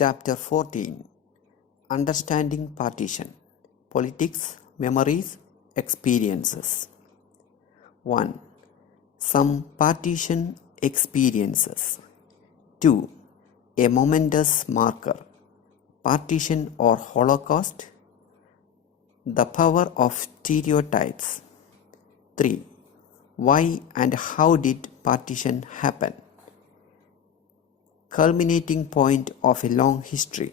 Chapter 14 Understanding Partition Politics, Memories, Experiences 1. Some partition experiences. 2. A momentous marker. Partition or Holocaust. The power of stereotypes. 3. Why and how did partition happen? Culminating point of a long history.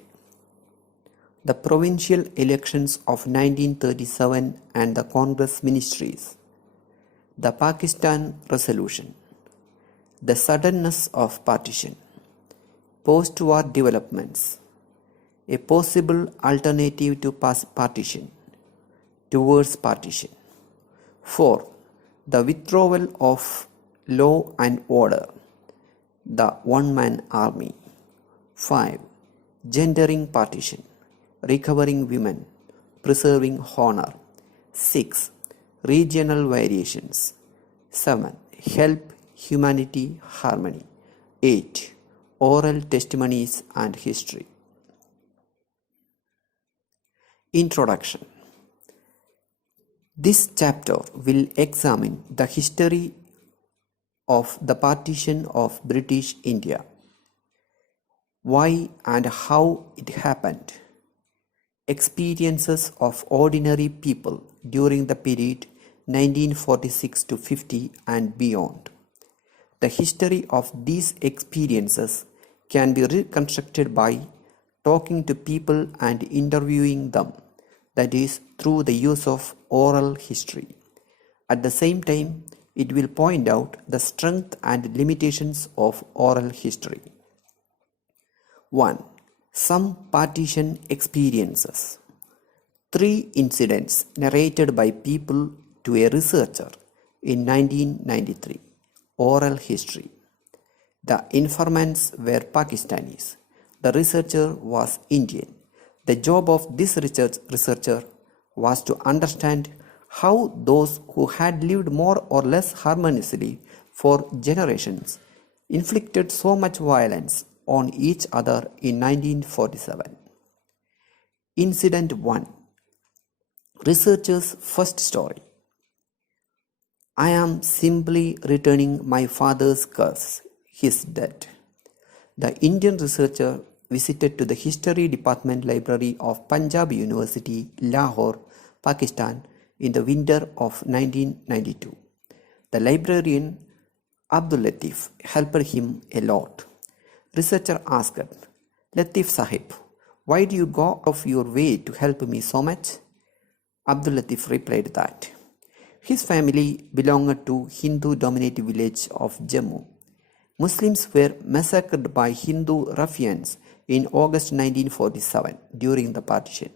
The Provincial Elections of 1937 and the Congress Ministries. The Pakistan Resolution. The suddenness of partition. Post-war developments. A possible alternative to partition. Towards partition. 4. The withdrawal of law and order. The one-man army. 5. Gendering partition. Recovering women. Preserving honor. 6. Regional variations. 7. Help, humanity, harmony. 8. Oral testimonies and history. Introduction. This chapter will examine the history of the partition of British India, why and how it happened, experiences of ordinary people during the period 1946 to 50 and beyond. The history of these experiences can be reconstructed by talking to people and interviewing them, that is, through the use of oral history. At the same time, it will point out the strength and limitations of oral history. 1. Some partition experiences. 3 incidents narrated by people to a researcher in 1993. Oral history. The informants were Pakistanis. The researcher was Indian. The job of this researcher was to understand how those who had lived more or less harmoniously for generations inflicted so much violence on each other in 1947. Incident 1. Researcher's first story. I am simply returning my father's curse, his death. The Indian researcher visited to the History Department Library of Punjab University, Lahore, Pakistan, in the winter of 1992. The librarian Abdul Latif helped him a lot. Researcher asked, Latif Sahib, why do you go out of your way to help me so much? Abdul Latif replied that his family belonged to Hindu-dominated village of Jammu. Muslims were massacred by Hindu ruffians in August 1947 during the partition.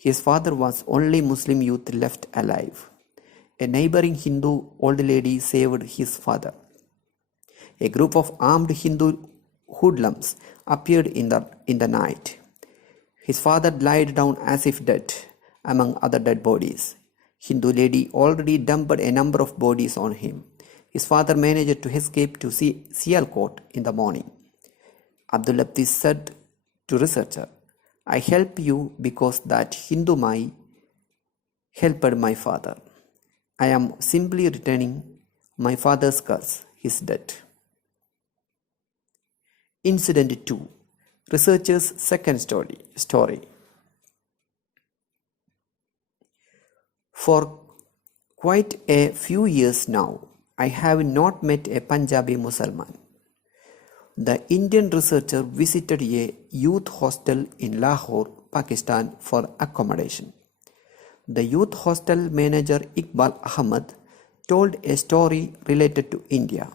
His father was only Muslim youth left alive. A neighboring Hindu old lady saved his father. A group of armed Hindu hoodlums appeared in the night. His father lied down as if dead, among other dead bodies. Hindu lady already dumped a number of bodies on him. His father managed to escape to Sialkot in the morning. Abdul Latif said to researcher, I help you because that Hindu Mai helped my father. I am simply returning my father's curse, his death. Incident 2. Researcher's second story. For quite a few years now, I have not met a Punjabi Mussalman. The Indian researcher visited a youth hostel in Lahore, Pakistan for accommodation. The youth hostel manager Iqbal Ahmad told a story related to India.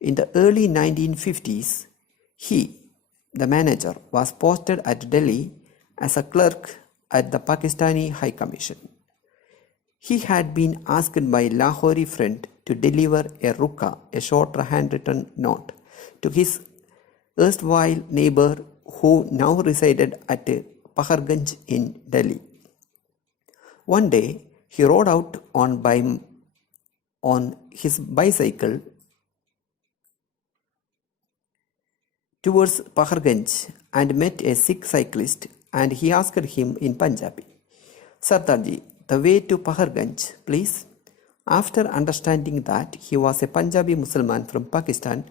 In the early 1950s, he, the manager, was posted at Delhi as a clerk at the Pakistani High Commission. He had been asked by a Lahori friend to deliver a rukka, a short handwritten note, to his erstwhile neighbor who now resided at Paharganj in Delhi. One day, he rode out on his bicycle towards Paharganj and met a Sikh cyclist, and he asked him in Punjabi, Sardarji, the way to Paharganj, please. After understanding that he was a Punjabi Muslim from Pakistan,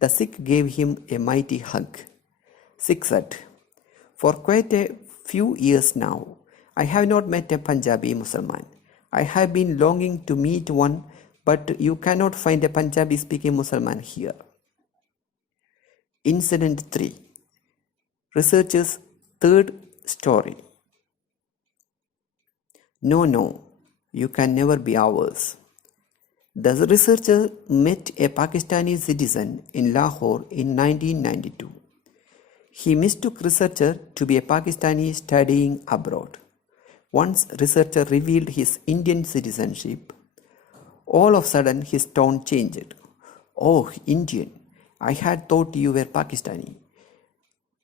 the Sikh gave him a mighty hug. Sikh said, for quite a few years now, I have not met a Punjabi Muslim. I have been longing to meet one, but you cannot find a Punjabi speaking Muslim here. Incident 3. Researcher's third story. No, you can never be ours. The researcher met a Pakistani citizen in Lahore in 1992. He mistook researcher to be a Pakistani studying abroad. Once researcher revealed his Indian citizenship, all of a sudden his tone changed. Oh, Indian, I had thought you were Pakistani.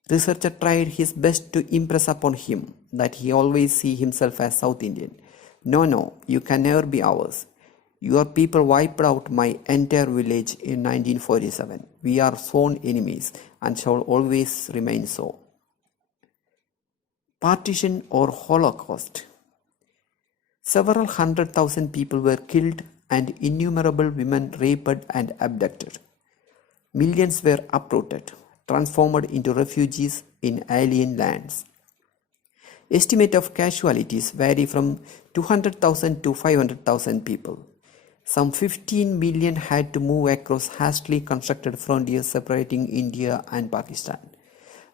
Researcher tried his best to impress upon him that he always see himself as South Indian. No, you can never be ours. Your people wiped out my entire village in 1947. We are sworn enemies and shall always remain so. Partition or Holocaust. Several 100,000 people were killed and innumerable women raped and abducted. Millions were uprooted, transformed into refugees in alien lands. Estimate of casualties vary from 200,000 to 500,000 people. Some 15 million had to move across hastily constructed frontiers separating India and Pakistan.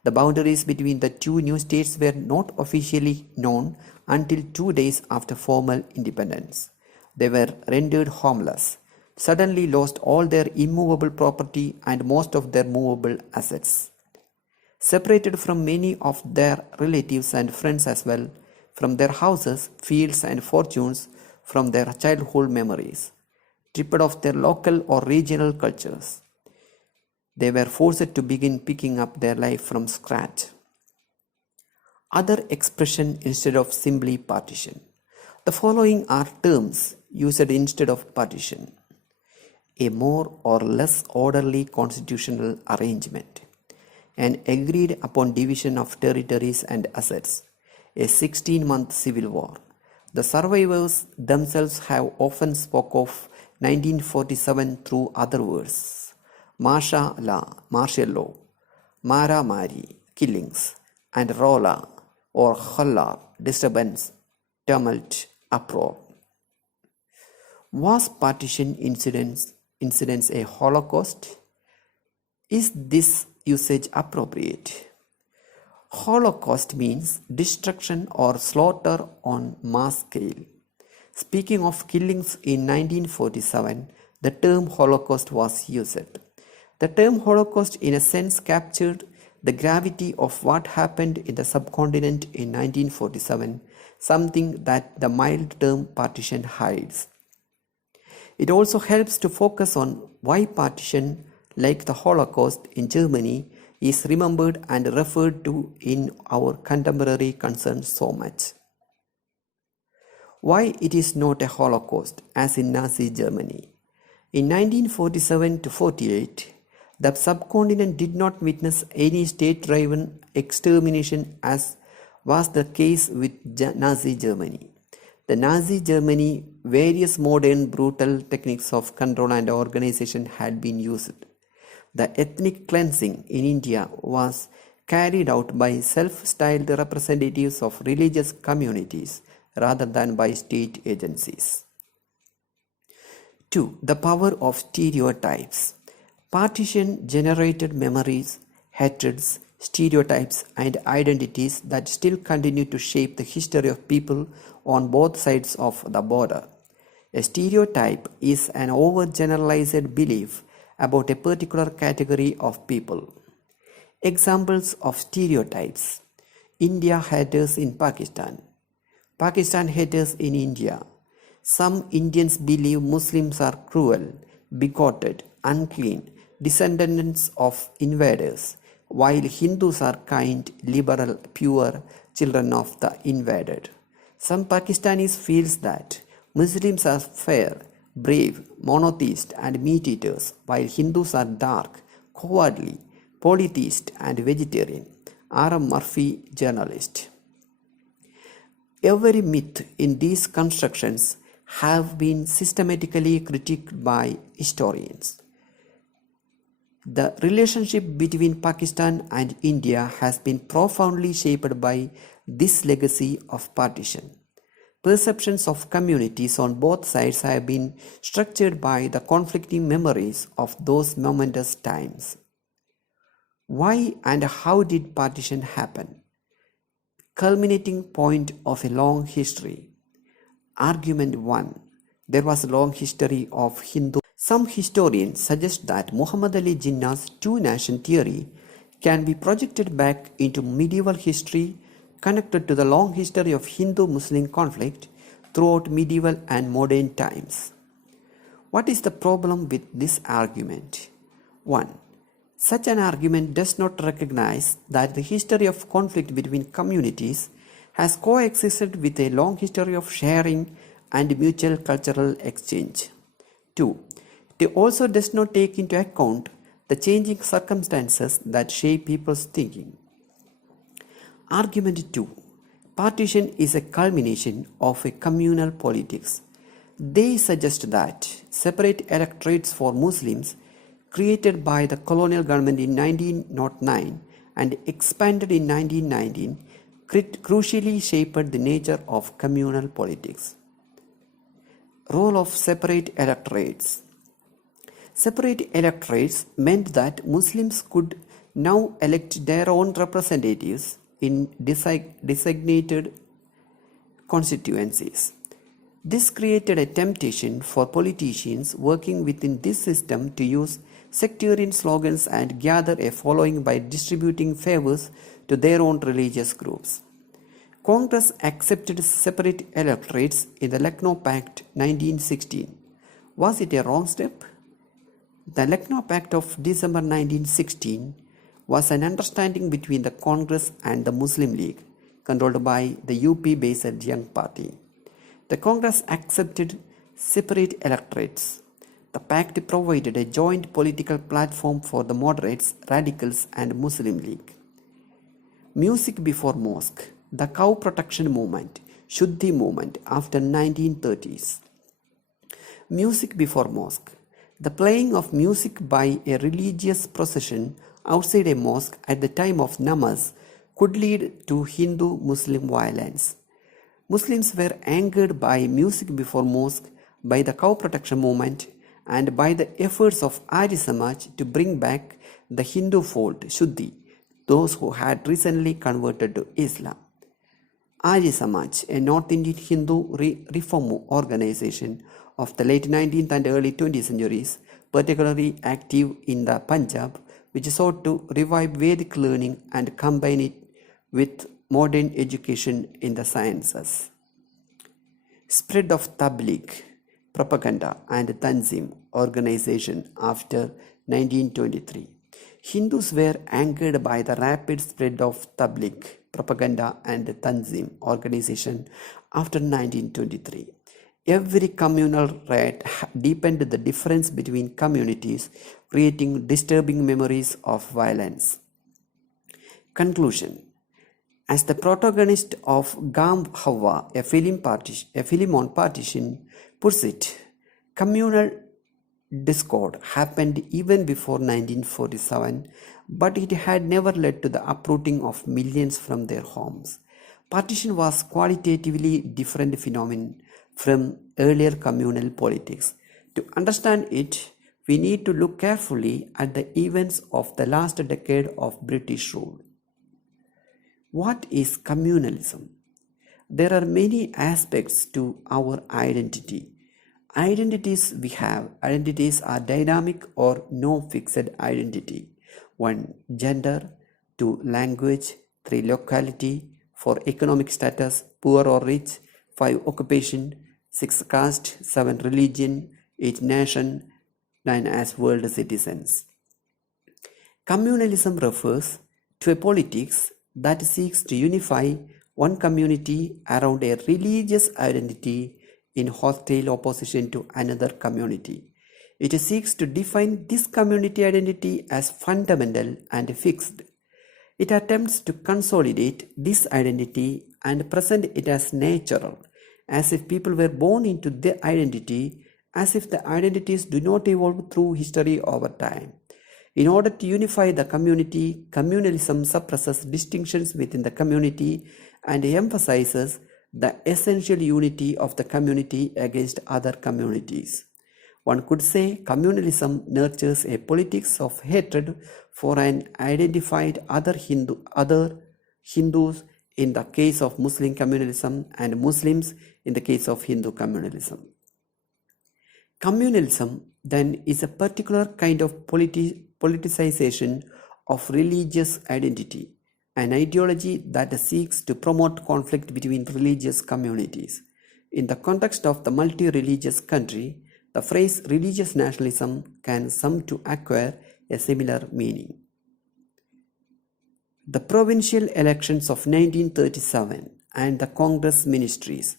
The boundaries between the two new states were not officially known until 2 days after formal independence. They were rendered homeless, suddenly lost all their immovable property and most of their movable assets. Separated from many of their relatives and friends as well, from their houses, fields and fortunes, from their childhood memories, stripped of their local or regional cultures. They were forced to begin picking up their life from scratch. Other expression instead of simply partition. The following are terms used instead of partition. A more or less orderly constitutional arrangement. An agreed upon division of territories and assets. A 16-month civil war. The survivors themselves have often spoke of 1947 through other words. Martial law, Mara Mari, killings, and Rola or Khallar, disturbance, tumult, uproar. Was partition incidents a Holocaust? Is this usage appropriate? Holocaust means destruction or slaughter on mass scale. Speaking of killings in 1947, the term Holocaust was used. The term Holocaust in a sense captured the gravity of what happened in the subcontinent in 1947, something that the mild term partition hides. It also helps to focus on why partition, like the Holocaust in Germany, is remembered and referred to in our contemporary concerns so much. Why it is not a Holocaust as in Nazi Germany. In 1947 to 48, the subcontinent did not witness any state-driven extermination as was the case with Nazi Germany. The Nazi Germany, various modern brutal techniques of control and organization had been used. The ethnic cleansing in India was carried out by self-styled representatives of religious communities rather than by state agencies. 2. The power of stereotypes. Partition generated memories, hatreds, stereotypes and identities that still continue to shape the history of people on both sides of the border. A stereotype is an overgeneralized belief about a particular category of people. Examples of stereotypes: India haters in Pakistan, Pakistan haters in India. Some Indians believe Muslims are cruel, bigoted, unclean, descendants of invaders, while Hindus are kind, liberal, pure, children of the invaded. Some Pakistanis feels that Muslims are fair, brave, monotheist and meat-eaters, while Hindus are dark, cowardly, polytheist and vegetarian. R.M. Murphy, journalist. Every myth in these constructions have been systematically critiqued by historians. The relationship between Pakistan and India has been profoundly shaped by this legacy of partition. Perceptions of communities on both sides have been structured by the conflicting memories of those momentous times. Why and how did partition happen? Culminating point of a long history. Argument 1. There was a long history of Hindu. Some historians suggest that Muhammad Ali Jinnah's two-nation theory can be projected back into medieval history connected to the long history of Hindu-Muslim conflict throughout medieval and modern times. What is the problem with this argument? 1. Such an argument does not recognize that the history of conflict between communities has coexisted with a long history of sharing and mutual cultural exchange. 2. It also does not take into account the changing circumstances that shape people's thinking. Argument 2. Partition is a culmination of a communal politics. They suggest that separate electorates for Muslims created by the colonial government in 1909 and expanded in 1919 crucially shaped the nature of communal politics. Role of separate electorates. Separate electorates meant that Muslims could now elect their own representatives in designated constituencies. This created a temptation for politicians working within this system to use sectarian slogans and gather a following by distributing favors to their own religious groups. Congress accepted separate electorates in the Lucknow Pact 1916. Was it a wrong step? The Lucknow Pact of December 1916 was an understanding between the Congress and the Muslim League, controlled by the UP-based Young Party. The Congress accepted separate electorates. The pact provided a joint political platform for the moderates, radicals, and Muslim League. Music before mosque. The cow protection movement, Shuddhi movement after 1930s. Music before mosque. The playing of music by a religious procession outside a mosque at the time of namaz could lead to Hindu-Muslim violence. Muslims were angered by music before mosque, by the cow protection movement, and by the efforts of Arya Samaj to bring back the Hindu fold, Shuddhi, those who had recently converted to Islam. Arya Samaj, a North Indian Hindu reform organization of the late 19th and early 20th centuries, particularly active in the Punjab, which sought to revive Vedic learning and combine it with modern education in the sciences. Spread of Tabligh, propaganda and Tanzim organization after 1923. Hindus were angered by the rapid spread of Tabligh, propaganda and Tanzim organization after 1923. Every communal riot deepened the difference between communities, creating disturbing memories of violence. Conclusion. As the protagonist of Gam Hawa, a film on partition, puts it, communal discord happened even before 1947, but it had never led to the uprooting of millions from their homes. Partition was qualitatively different phenomenon from earlier communal politics. To understand it, we need to look carefully at the events of the last decade of British rule. What is communalism? There are many aspects to our identity. Identities we have. Identities are dynamic or no fixed identity. 1. Gender. 2. Language. 3. Locality. 4. Economic status, poor or rich. 5. Occupation. 6. Caste. 7. Religion. 8. Nation. 9. As world citizens. Communalism refers to a politics that seeks to unify one community around a religious identity in hostile opposition to another community. It seeks to define this community identity as fundamental and fixed. It attempts to consolidate this identity and present it as natural, as if people were born into the identity, as if the identities do not evolve through history over time. In order to unify the community, communalism suppresses distinctions within the community and emphasizes the essential unity of the community against other communities. One could say communalism nurtures a politics of hatred for an identified other Hindus in the case of Muslim communalism and Muslims in the case of Hindu communalism. Communalism then is a particular kind of politicization of religious identity, an ideology that seeks to promote conflict between religious communities. In the context of the multi-religious country, the phrase religious nationalism can come to acquire a similar meaning. The provincial elections of 1937 and the Congress ministries,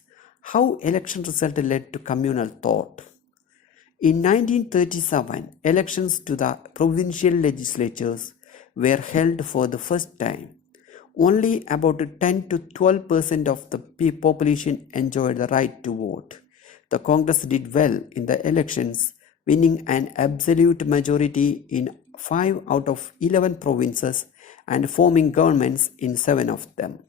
how election result led to communal thought. In 1937, elections to the provincial legislatures were held for the first time. Only about 10 to 12% of the population enjoyed the right to vote. The Congress did well in the elections, winning an absolute majority in 5 out of 11 provinces and forming governments in 7 of them.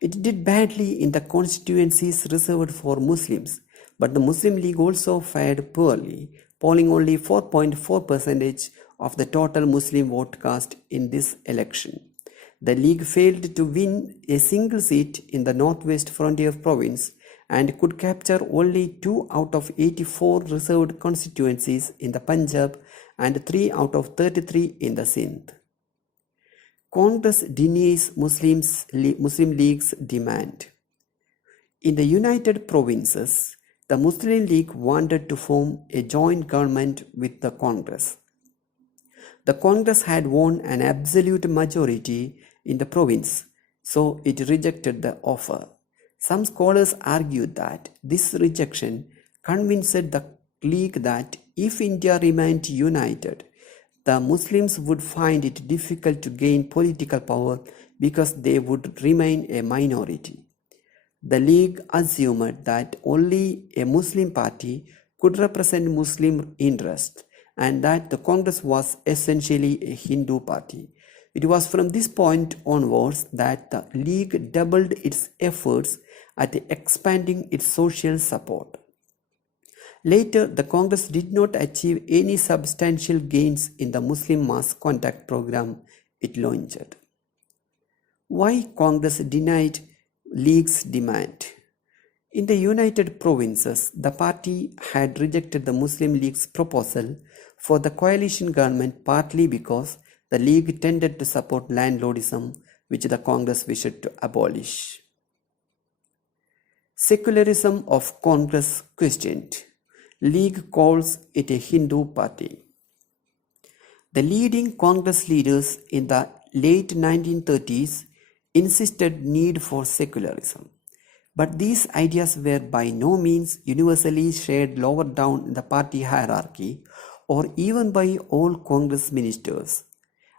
It did badly in the constituencies reserved for Muslims, but the Muslim League also fared poorly, polling only 4.4% of the total Muslim vote cast in this election. The League failed to win a single seat in the Northwest Frontier Province and could capture only 2 out of 84 reserved constituencies in the Punjab and 3 out of 33 in the Sindh. Congress denies Muslim League's demand. In the United Provinces, the Muslim League wanted to form a joint government with the Congress. The Congress had won an absolute majority in the province, so it rejected the offer. Some scholars argued that this rejection convinced the League that if India remained united, the Muslims would find it difficult to gain political power because they would remain a minority. The League assumed that only a Muslim party could represent Muslim interests and that the Congress was essentially a Hindu party. It was from this point onwards that the League doubled its efforts at expanding its social support. Later, the Congress did not achieve any substantial gains in the Muslim mass contact program it launched. Why Congress denied League's demand? In the United Provinces, the party had rejected the Muslim League's proposal for the coalition government partly because the League tended to support landlordism, which the Congress wished to abolish. Secularism of Congress questioned. League calls it a Hindu party. The leading Congress leaders in the late 1930s insisted need for secularism. But these ideas were by no means universally shared lower down in the party hierarchy or even by all Congress ministers.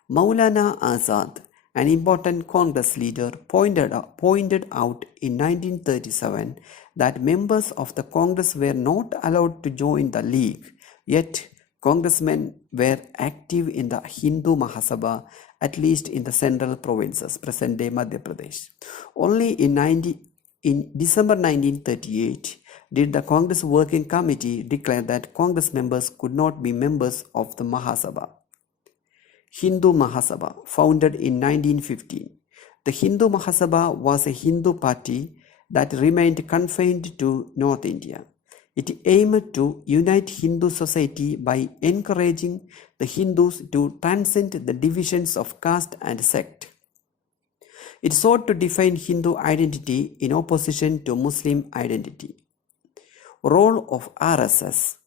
Maulana Azad, an important Congress leader, pointed out in 1937 that members of the Congress were not allowed to join the League, yet congressmen were active in the Hindu Mahasabha, at least in the central provinces, present-day Madhya Pradesh. Only in December 1938 did the Congress Working Committee declare that Congress members could not be members of the Mahasabha. Hindu Mahasabha, founded in 1915. The Hindu Mahasabha was a Hindu party that remained confined to North India. It aimed to unite Hindu society by encouraging the Hindus to transcend the divisions of caste and sect. It sought to define Hindu identity in opposition to Muslim identity. Role of RSS.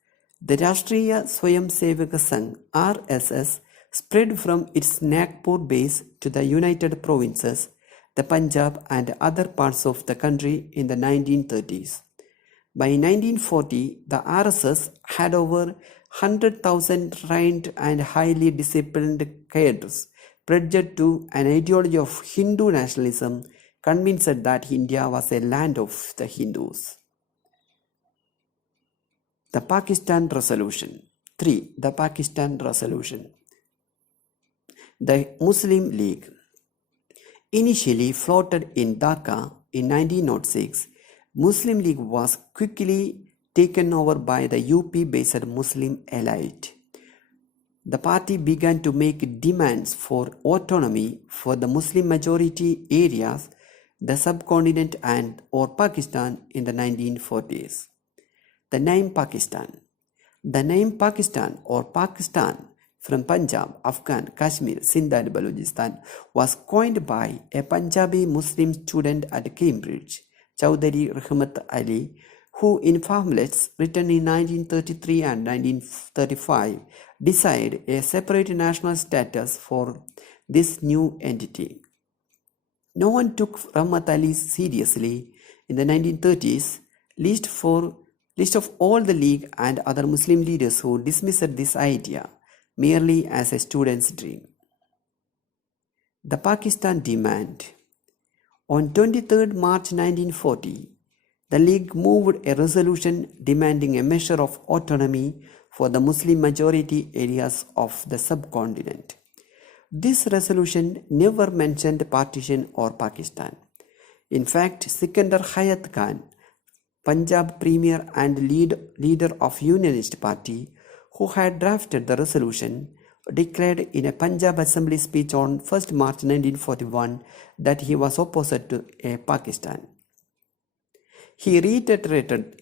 The Rashtriya Swayamsevak Sangh (RSS) spread from its Nagpur base to the United Provinces, the Punjab and other parts of the country in the 1930s. By 1940, the RSS had over 100,000 trained and highly disciplined cadres pledged to an ideology of Hindu nationalism, convinced that India was a land of the Hindus. The Pakistan Resolution. 3. The Pakistan Resolution. The Muslim League. Initially floated in Dhaka in 1906, Muslim League was quickly taken over by the UP-based Muslim elite. The party began to make demands for autonomy for the Muslim majority areas, the subcontinent and or Pakistan in the 1940s. The name Pakistan. The name Pakistan or Pakistan from Punjab, Afghan, Kashmir, Sindh and Balochistan was coined by a Punjabi Muslim student at Cambridge, Chaudhary Rahmat Ali, who in pamphlets written in 1933 and 1935 desired a separate national status for this new entity. No one took Rahmat Ali seriously in the 1930s, least of all the League and other Muslim leaders who dismissed this idea merely as a student's dream. The Pakistan Demand. On 23 March 1940, the League moved a resolution demanding a measure of autonomy for the Muslim majority areas of the subcontinent. This resolution never mentioned partition or Pakistan. In fact, Sikandar Hayat Khan, Punjab Premier and leader of Unionist Party, who had drafted the resolution, declared in a Punjab Assembly speech on 1st March 1941 that he was opposed to a Pakistan. He reiterated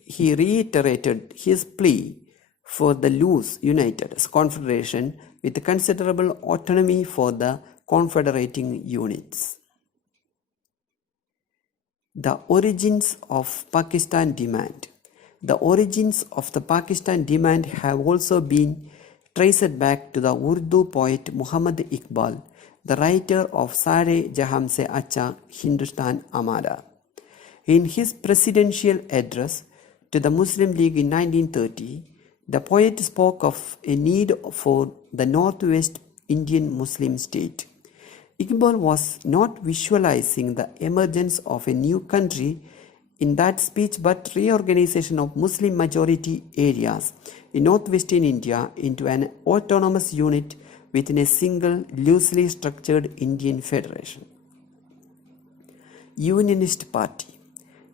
his plea for the loose, united confederation with considerable autonomy for the confederating units. The origins of Pakistan demand. The origins of the Pakistan demand have also been traced back to the Urdu poet Muhammad Iqbal, the writer of Sare Jahan Se Acha Hindustan Amara. In his presidential address to the Muslim League in 1930, the poet spoke of a need for the Northwest Indian Muslim state. Iqbal was not visualizing the emergence of a new country in that speech but reorganization of Muslim majority areas in northwestern India into an autonomous unit within a single loosely structured Indian federation. Unionist Party,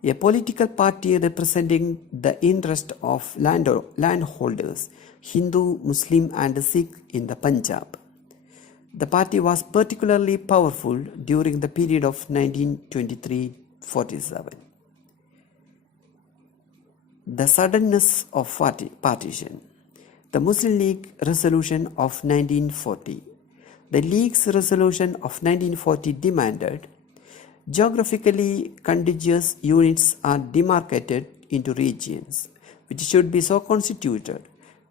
a political party representing the interest of landholders, Hindu, Muslim and Sikh in the Punjab. The party was particularly powerful during the period of 1923-47. The suddenness of partition. The Muslim League Resolution of 1940. The League's resolution of 1940 demanded geographically contiguous units are demarcated into regions, which should be so constituted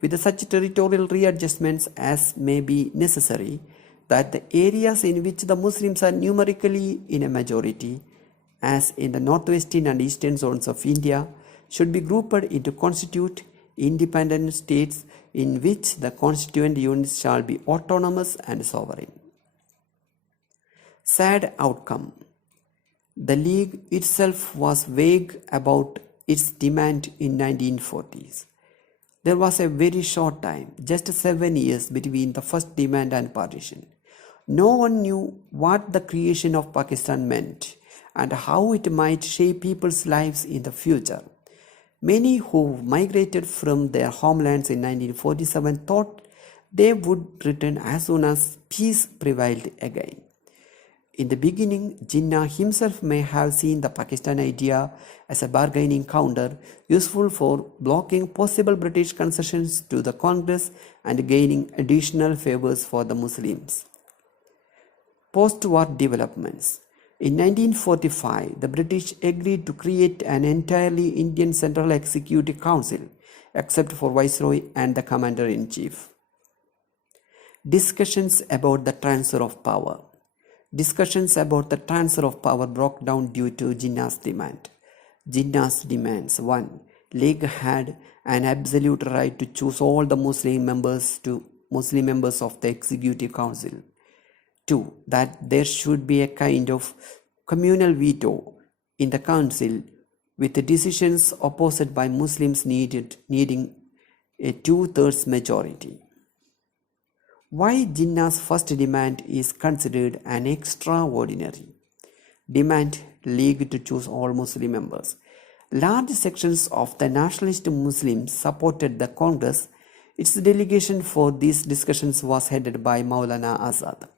with such territorial readjustments as may be necessary that the areas in which the Muslims are numerically in a majority, as in the northwestern and eastern zones of India, should be grouped into constitute independent states in which the constituent units shall be autonomous and sovereign. Sad outcome. The League itself was vague about its demand in 1940s. There was a very short time, just 7 years between the first demand and partition. No one knew what the creation of Pakistan meant and how it might shape people's lives in the future. Many who migrated from their homelands in 1947 thought they would return as soon as peace prevailed again. In the beginning, Jinnah himself may have seen the Pakistan idea as a bargaining counter useful for blocking possible British concessions to the Congress and gaining additional favors for the Muslims. Post-war developments. In 1945, the British agreed to create an entirely Indian Central Executive Council, except for Viceroy and the Commander-in-Chief. Discussions about the transfer of power. Discussions about the transfer of power broke down due to Jinnah's demand. Jinnah's demands: 1. League had an absolute right to choose all the Muslim members of the Executive Council. Two, that there should be a kind of communal veto in the council with the decisions opposed by Muslims needing a two-thirds majority. Why Jinnah's first demand is considered an extraordinary demand League to choose all Muslim members. Large sections of the nationalist Muslims supported the Congress. Its delegation for these discussions was headed by Maulana Azad.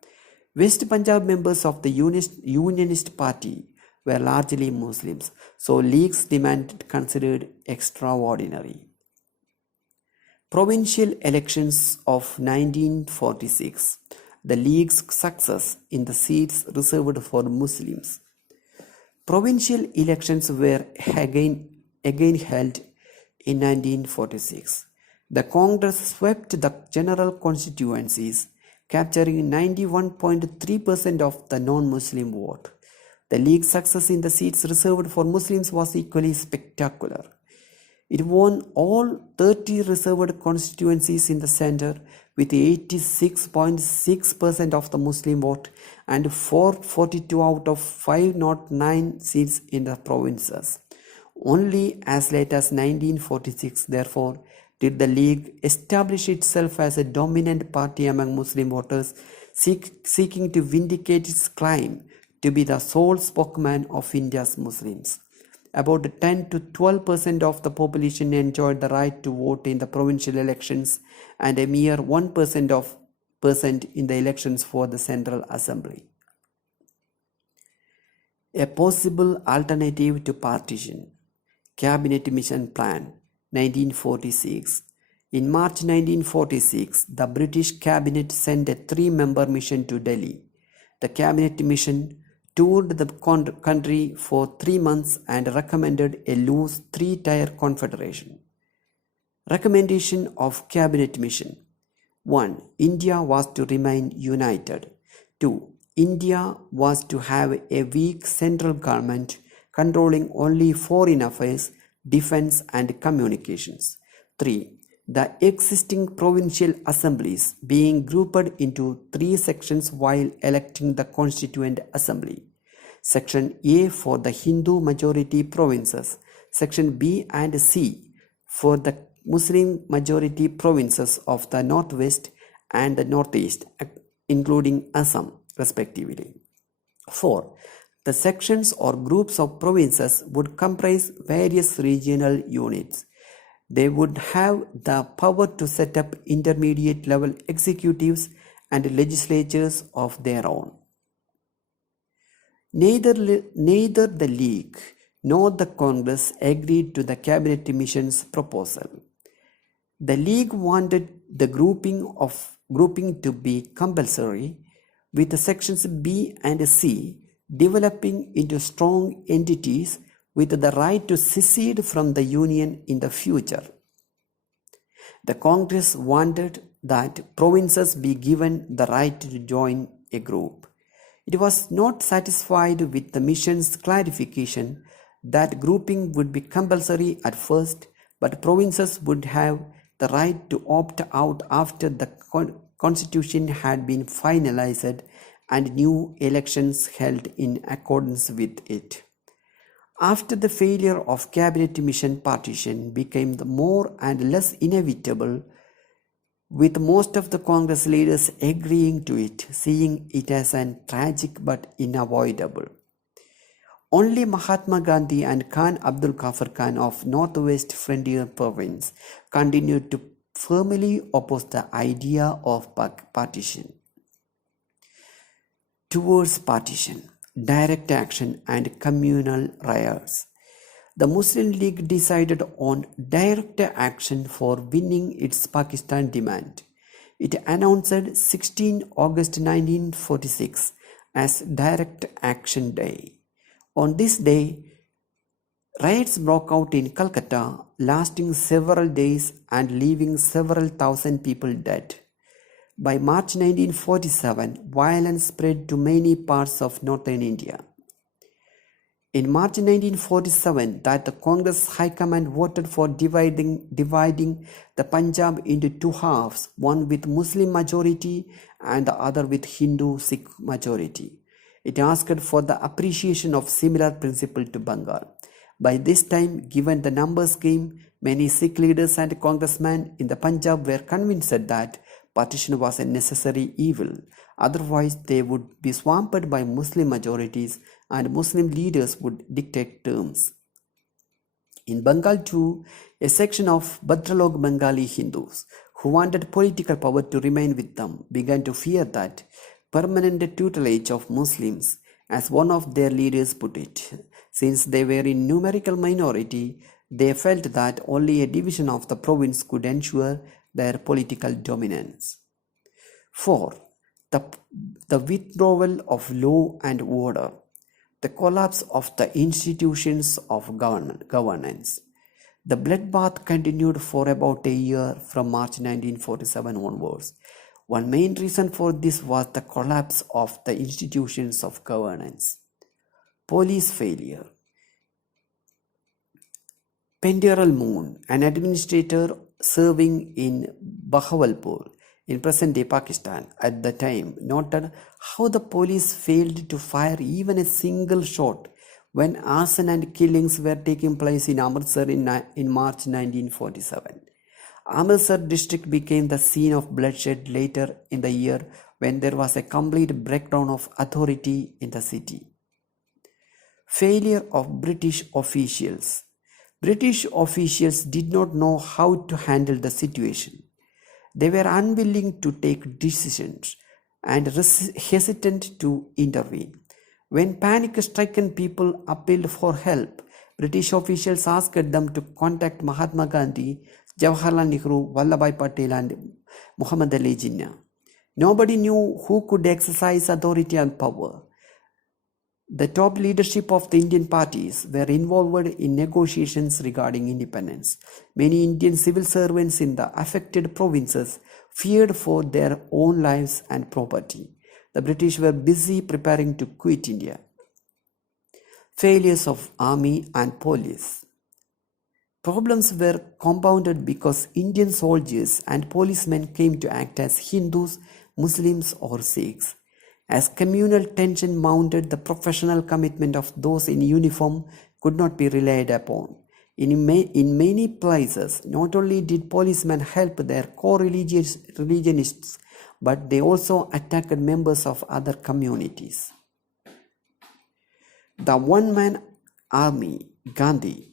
West Punjab members of the Unionist Party were largely Muslims, so League's demand considered extraordinary. Provincial elections of 1946. The League's success in the seats reserved for Muslims. Provincial elections were again held in 1946. The Congress swept the general constituencies, capturing 91.3% of the non-Muslim vote. The League's success in the seats reserved for Muslims was equally spectacular. It won all 30 reserved constituencies in the center with 86.6% of the Muslim vote and 442 out of 509 seats in the provinces. Only as late as 1946, therefore, did the League establish itself as a dominant party among Muslim voters, seeking to vindicate its claim to be the sole spokesman of India's Muslims. About 10 to 12% of the population enjoyed the right to vote in the provincial elections and a mere 1% in the elections for the Central Assembly. A possible alternative to partition. Cabinet Mission Plan, 1946. In March 1946, the British Cabinet sent a 3-member mission to Delhi. The Cabinet Mission toured the country for 3 months and recommended a loose 3-tier confederation. Recommendation of Cabinet Mission. 1. India was to remain united. 2. India was to have a weak central government controlling only foreign affairs, defense and communications. 3. The existing provincial assemblies being grouped into 3 sections while electing the Constituent Assembly. Section A for the Hindu majority provinces, Section B and C for the Muslim majority provinces of the Northwest and the Northeast, including Assam, respectively. 4. The sections or groups of provinces would comprise various regional units. They would have the power to set up intermediate level executives and legislatures of their own. Neither the League nor the Congress agreed to the Cabinet Mission's proposal. The League wanted the grouping to be compulsory, with the sections B and C developing into strong entities with the right to secede from the Union in the future. The Congress wanted that provinces be given the right to join a group. It was not satisfied with the mission's clarification that grouping would be compulsory at first, but provinces would have the right to opt out after the constitution had been finalized and new elections held in accordance with it. After the failure of Cabinet Mission, partition became more and less inevitable, with most of the Congress leaders agreeing to it, seeing it as tragic but unavoidable. Only Mahatma Gandhi and Khan Abdul Ghaffar Khan of Northwest Frontier Province continued to firmly oppose the idea of partition. Towards partition, direct action and communal riots. The Muslim League decided on direct action for winning its Pakistan demand. It announced 16 August 1946 as Direct Action Day. On this day, riots broke out in Calcutta, lasting several days and leaving several thousand people dead. By March 1947, violence spread to many parts of northern India. In March 1947, that the Congress High Command voted for dividing the Punjab into two halves, one with Muslim majority and the other with Hindu Sikh majority. It asked for the appreciation of similar principle to Bengal. By this time, given the numbers game, many Sikh leaders and congressmen in the Punjab were convinced that partition was a necessary evil. Otherwise, they would be swamped by Muslim majorities and Muslim leaders would dictate terms. In Bengal too, a section of Bhadralok Bengali Hindus who wanted political power to remain with them began to fear that permanent tutelage of Muslims, as one of their leaders put it. Since they were in numerical minority, they felt that only a division of the province could ensure their political dominance. 4. The withdrawal of law and order. The collapse of the institutions of governance. The bloodbath continued for about a year from March 1947 onwards. One main reason for this was the collapse of the institutions of governance. Police failure. Penderal Moon, an administrator serving in Bahawalpur in present-day Pakistan at the time, noted how the police failed to fire even a single shot when arson and killings were taking place in Amritsar in March 1947. Amritsar district became the scene of bloodshed later in the year when there was a complete breakdown of authority in the city. Failure of British officials. British officials did not know how to handle the situation. They were unwilling to take decisions and hesitant to intervene. When panic-stricken people appealed for help, British officials asked them to contact Mahatma Gandhi, Jawaharlal Nehru, Vallabhbhai Patel and Muhammad Ali Jinnah. Nobody knew who could exercise authority and power. The top leadership of the Indian parties were involved in negotiations regarding independence. Many Indian civil servants in the affected provinces feared for their own lives and property. The British were busy preparing to quit India. Failures of army and police. Problems were compounded because Indian soldiers and policemen came to act as Hindus, Muslims or Sikhs. As communal tension mounted, the professional commitment of those in uniform could not be relied upon. In many places, not only did policemen help their co-religionists, but they also attacked members of other communities. The one-man army, Gandhi.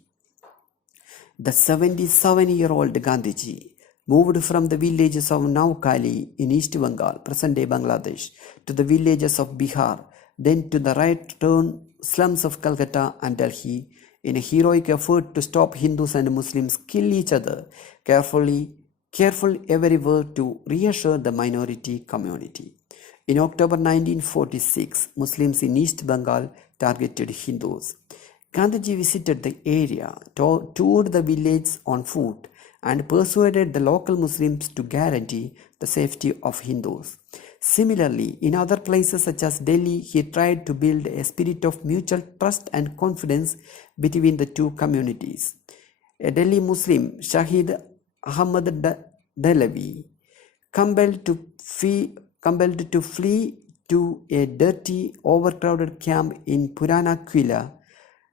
The 77-year-old Gandhiji moved from the villages of Naukali in East Bengal, present-day Bangladesh, to the villages of Bihar, then to the right-turn slums of Calcutta and Delhi, in a heroic effort to stop Hindus and Muslims kill each other, careful everywhere to reassure the minority community. In October 1946, Muslims in East Bengal targeted Hindus. Gandhiji visited the area, toured the village on foot, and persuaded the local Muslims to guarantee the safety of Hindus. Similarly, in other places such as Delhi, he tried to build a spirit of mutual trust and confidence between the two communities. A Delhi Muslim, Shahid Ahmad Dehlavi, compelled to flee to a dirty, overcrowded camp in Purana Quilla,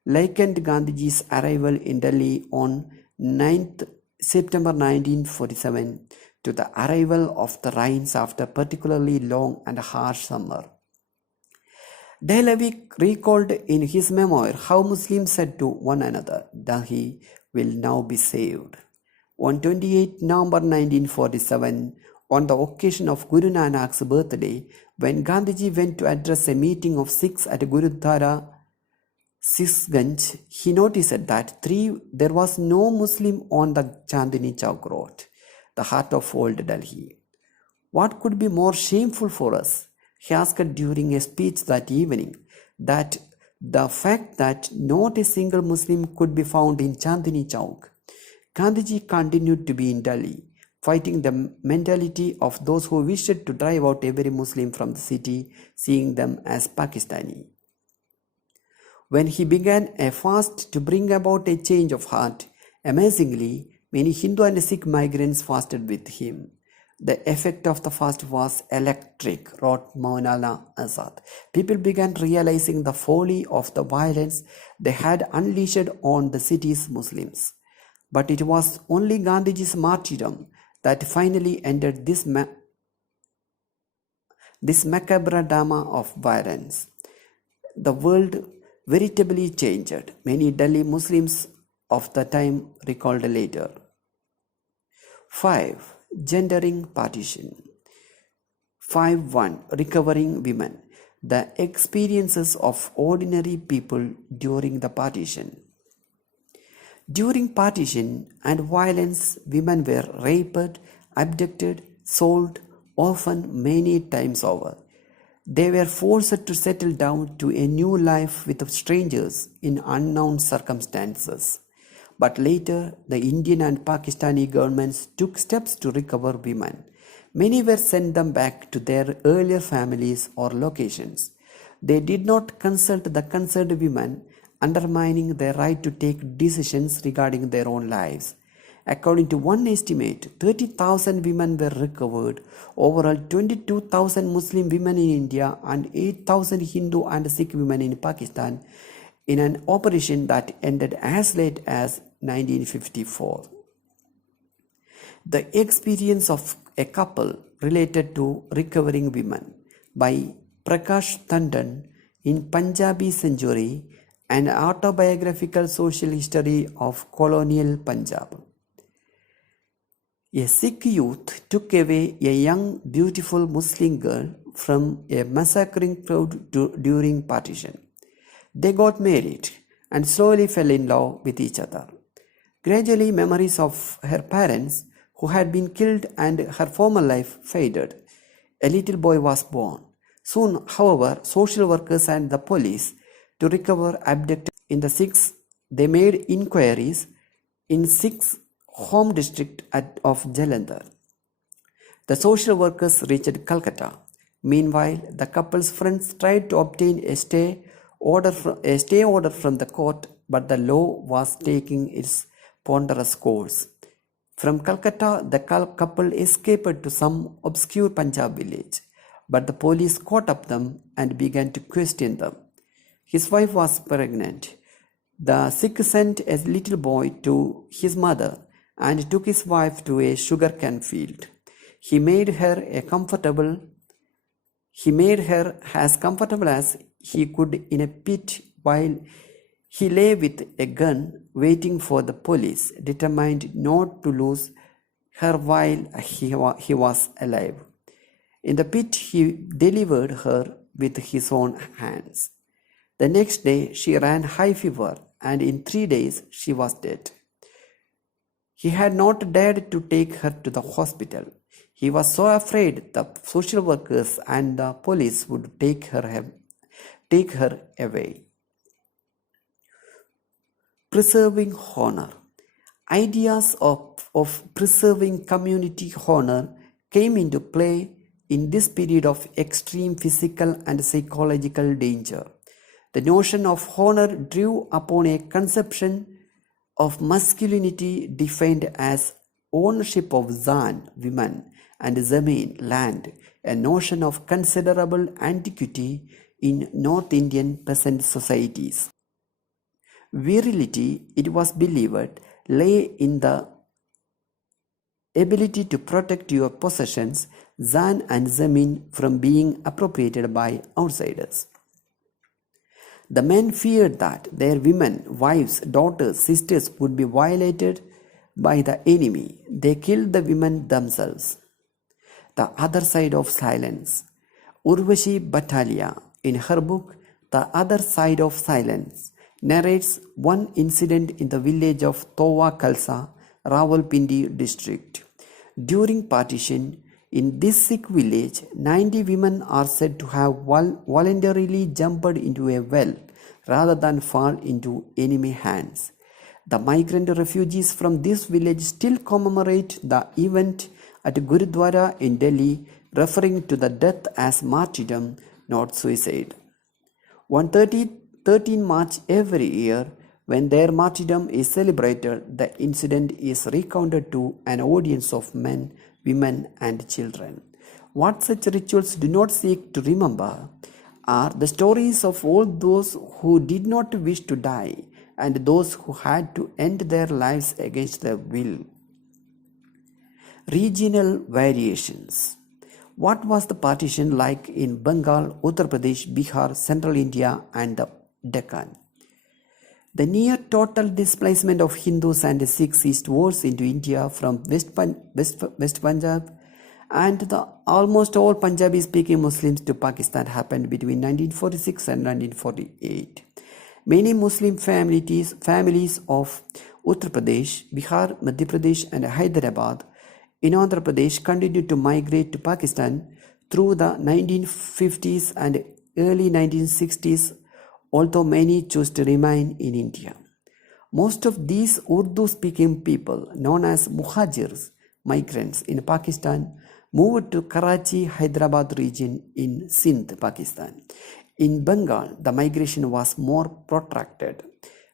likened Gandhiji's arrival in Delhi on 9th September 1947 to the arrival of the rains after a particularly long and harsh summer. Dehlavi recalled in his memoir how Muslims said to one another, "Delhi will now be saved." On 28 November 1947, on the occasion of Guru Nanak's birthday, when Gandhiji went to address a meeting of Sikhs at Gurudwara Sisganj, he noticed that there was no Muslim on the Chandni Chowk Road, the heart of old Delhi. What could be more shameful for us? He asked during a speech that evening, that the fact that not a single Muslim could be found in Chandni Chowk. Gandhiji continued to be in Delhi, fighting the mentality of those who wished to drive out every Muslim from the city, seeing them as Pakistani. When he began a fast to bring about a change of heart, amazingly, many Hindu and Sikh migrants fasted with him. The effect of the fast was electric, wrote Maulana Azad. People began realizing the folly of the violence they had unleashed on the city's Muslims. But it was only Gandhiji's martyrdom that finally ended this macabre drama of violence. The world veritably changed, many Delhi Muslims of the time recalled later. 5. Gendering partition. 5.1. Recovering women. The experiences of ordinary people during the partition. During partition and violence, women were raped, abducted, sold, often many times over. They were forced to settle down to a new life with strangers in unknown circumstances. But later, the Indian and Pakistani governments took steps to recover women. Many were sent them back to their earlier families or locations. They did not consult the concerned women, undermining their right to take decisions regarding their own lives. According to one estimate, 30,000 women were recovered. Overall, 22,000 Muslim women in India and 8,000 Hindu and Sikh women in Pakistan in an operation that ended as late as 1954. The experience of a couple related to recovering women by Prakash in Punjabi Century, an autobiographical social history of colonial Punjab. A Sikh youth took away a young, beautiful Muslim girl from a massacring crowd during partition. They got married and slowly fell in love with each other. Gradually, memories of her parents, who had been killed, and her former life faded. A little boy was born. Soon, however, social workers and the police to recover abducted in the Sikhs. They made inquiries in Sikhs' home district of Jalandhar. The social workers reached Calcutta. Meanwhile, the couple's friends tried to obtain a stay order from the court, but the law was taking its ponderous course. From Calcutta, the couple escaped to some obscure Punjab village, but the police caught up them and began to question them. His wife was pregnant. The Sikh sent a little boy to his mother and took his wife to a sugarcane field. He made her as comfortable as he could in a pit while he lay with a gun waiting for the police, determined not to lose her while he was alive. In the pit he delivered her with his own hands. The next day she ran high fever, and in 3 days she was dead. He had not dared to take her to the hospital. He was so afraid the social workers and the police would take her away. Preserving honor. Ideas of preserving community honor came into play in this period of extreme physical and psychological danger. The notion of honor drew upon a conception of masculinity defined as ownership of Zan, women, and Zameen, land, a notion of considerable antiquity in North Indian peasant societies. Virility, it was believed, lay in the ability to protect your possessions, Zan and Zameen, from being appropriated by outsiders. The men feared that their women, wives, daughters, sisters would be violated by the enemy. They killed the women themselves. The other side of silence. Urvashi Bhattalia, in her book The Other Side of Silence, narrates one incident in the village of Towa Khalsa, Rawalpindi district. During partition, in this Sikh village, 90 women are said to have voluntarily jumped into a well rather than fall into enemy hands. The migrant refugees from this village still commemorate the event at Gurudwara in Delhi, referring to the death as martyrdom, not suicide. On 30th 13 March every year, when their martyrdom is celebrated, the incident is recounted to an audience of men, women, and children. What such rituals do not seek to remember are the stories of all those who did not wish to die and those who had to end their lives against their will. Regional variations. What was the partition like in Bengal, Uttar Pradesh, Bihar, Central India, and the Deccan? The near total displacement of Hindus and Sikhs eastwards into India from West Punjab and the almost all Punjabi speaking Muslims to Pakistan happened between 1946 and 1948. Many Muslim families of Uttar Pradesh, Bihar, Madhya Pradesh, and Hyderabad in Andhra Pradesh continued to migrate to Pakistan through the 1950s and early 1960s, although many chose to remain in India. Most of these Urdu-speaking people, known as Muhajirs, migrants in Pakistan, moved to Karachi, Hyderabad region in Sindh, Pakistan. In Bengal, the migration was more protracted.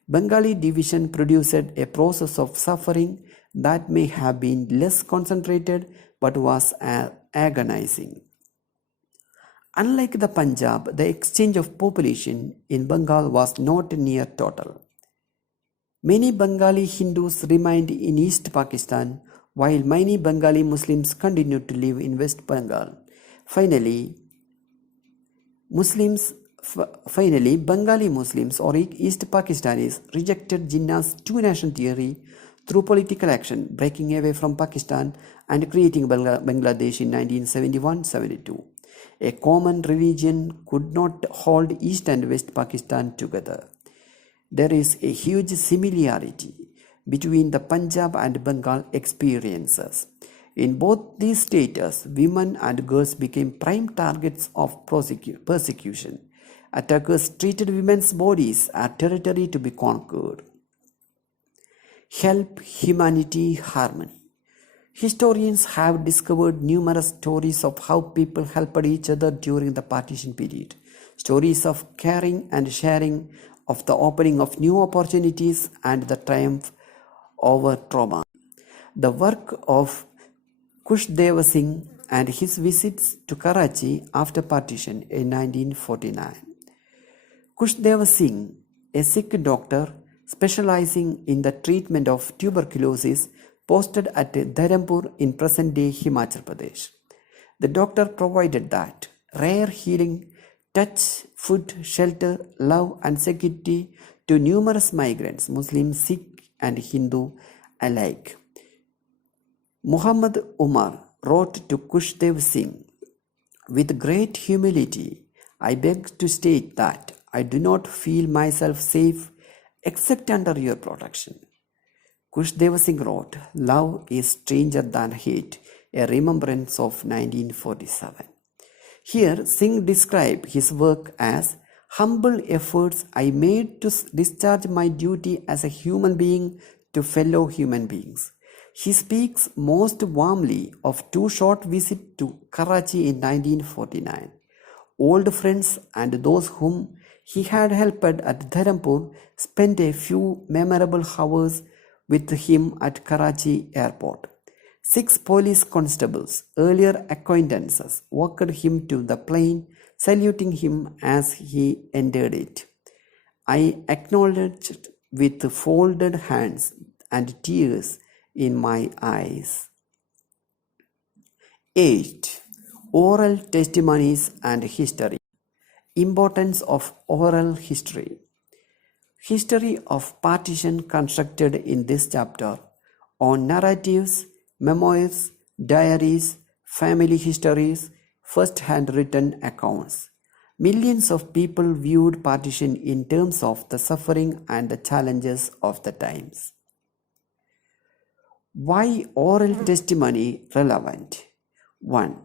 Bengali division produced a process of suffering that may have been less concentrated but was agonizing. Unlike the Punjab, the exchange of population in Bengal was not near total. Many Bengali Hindus remained in East Pakistan, while many Bengali Muslims continued to live in West Bengal. Finally, Bengali Muslims or East Pakistanis rejected Jinnah's two-nation theory through political action, breaking away from Pakistan and creating Bangladesh in 1971-72. A common religion could not hold East and West Pakistan together. There is a huge similarity between the Punjab and Bengal experiences. In both these states, women and girls became prime targets of persecution. Attackers treated women's bodies as territory to be conquered. Help, humanity, harmony. Historians have discovered numerous stories of how people helped each other during the partition period. Stories of caring and sharing, of the opening of new opportunities and the triumph over trauma. The work of Kushdeva Singh and his visits to Karachi after partition in 1949. Kushdeva Singh, a Sikh doctor specializing in the treatment of tuberculosis, posted at Dharampur in present-day Himachal Pradesh. The doctor provided that rare healing, touch, food, shelter, love and security to numerous migrants, Muslim, Sikh and Hindu alike. Muhammad Umar wrote to Kushdev Singh, "With great humility, I beg to state that I do not feel myself safe except under your protection." Kushdev Singh wrote, "Love is stranger than hate," a remembrance of 1947. Here, Singh described his work as humble efforts I made to discharge my duty as a human being to fellow human beings. He speaks most warmly of two short visits to Karachi in 1949. Old friends and those whom he had helped at Dharampur spent a few memorable hours with him at Karachi airport. 6 police constables, earlier acquaintances, walked him to the plane, saluting him as he entered it. I acknowledged with folded hands and tears in my eyes. 8. Oral testimonies and history. Importance of oral history. History of partition constructed in this chapter on narratives, memoirs, diaries, family histories, first-hand written accounts. Millions of people viewed partition in terms of the suffering and the challenges of the times. Why oral testimony relevant? 1.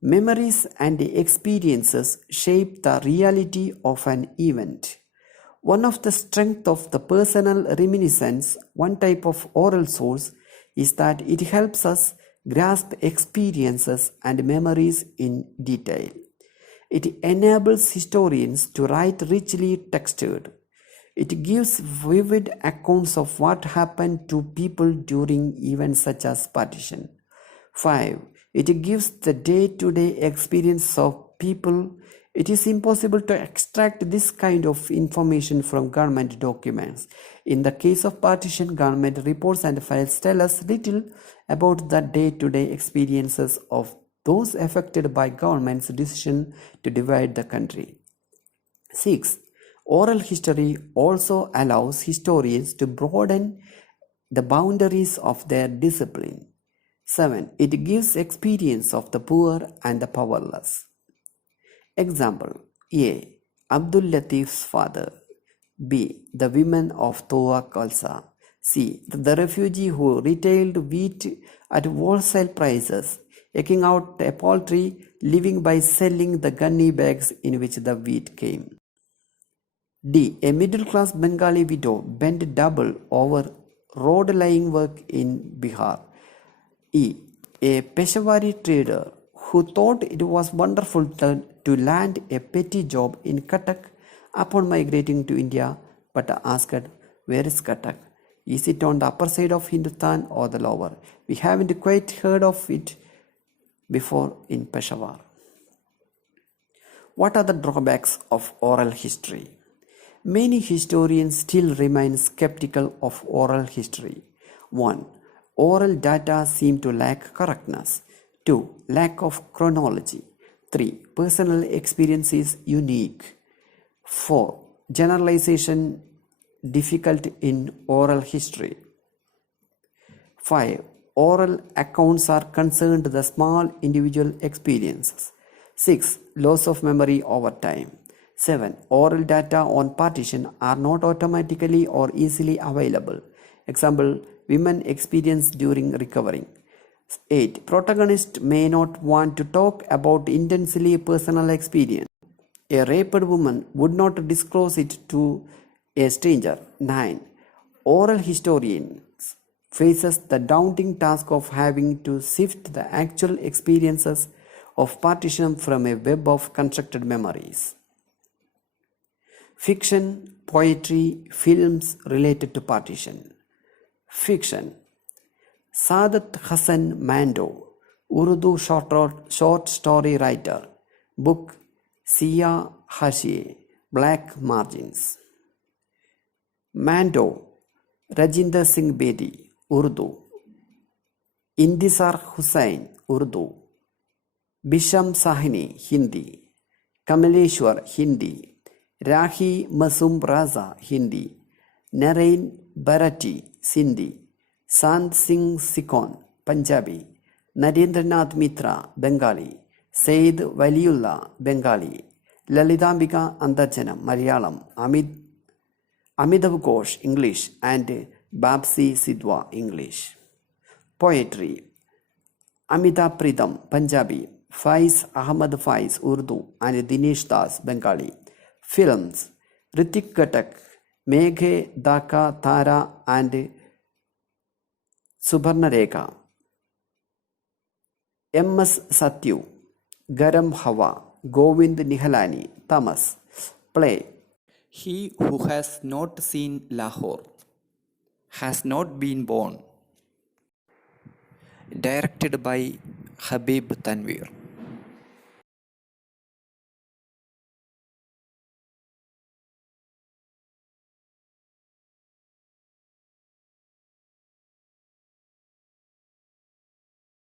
Memories and experiences shape the reality of an event. One of the strengths of the personal reminiscence, one type of oral source, is that it helps us grasp experiences and memories in detail. It enables historians to write richly textured. It gives vivid accounts of what happened to people during events such as partition. 5. It gives the day-to-day experience of people. It is impossible to extract this kind of information from government documents. In the case of partition, government reports and files tell us little about the day-to-day experiences of those affected by government's decision to divide the country. 6. Oral history also allows historians to broaden the boundaries of their discipline. 7. It gives experience of the poor and the powerless. Example: A. Abdul Latif's father. B. The women of Toa Khalsa. C. The refugee who retailed wheat at wholesale prices, eking out a poultry living by selling the gunny bags in which the wheat came. D. A middle-class Bengali widow bent double over road laying work in Bihar. E. A Peshawari trader who thought it was wonderful to land a petty job in Cuttack upon migrating to India, but asked, "Where is Cuttack? Is it on the upper side of Hindustan or the lower? We haven't quite heard of it before in Peshawar." What are the drawbacks of oral history? Many historians still remain skeptical of oral history. 1. Oral data seem to lack correctness. 2. Lack of chronology. 3. Personal experience is unique. 4. Generalization difficult in oral history. 5. Oral accounts are concerned with the small individual experiences. 6. Loss of memory over time. 7. Oral data on partition are not automatically or easily available. Example: women experience during recovering. 8. Protagonists may not want to talk about intensely personal experience. A raped woman would not disclose it to a stranger. 9. Oral historians faces the daunting task of having to sift the actual experiences of partition from a web of constructed memories. Fiction, poetry, films related to partition. Fiction. Saadat Hassan Mando, Urdu short story writer. Book Sia Hashiye, Black Margins. Mando, Rajinder Singh Bedi, Urdu. Intisar Hussain, Urdu. Bisham Sahini, Hindi. Kamaleshwar, Hindi. Rahi Masum Raza, Hindi. Narain Bharati, Sindhi. Sant Singh Sikon, Punjabi. Narendranath Mitra, Bengali. Said Waliullah, Bengali. Lalitambika Andarjanam, Malayalam. Amitav Ghosh, English, and Babsi Sidhwa, English. Poetry. Amita Pritam, Punjabi. Faiz Ahmad Faiz, Urdu, and Dinesh Das, Bengali. Films. Ritik Ghatak, Meghe Daka Tara and Subarnarekha. M.S. Satyu, Garam Hawa, Govind Nihalani, Thomas. Play. He who has not seen Lahore has not been born. Directed by Habib Tanvir.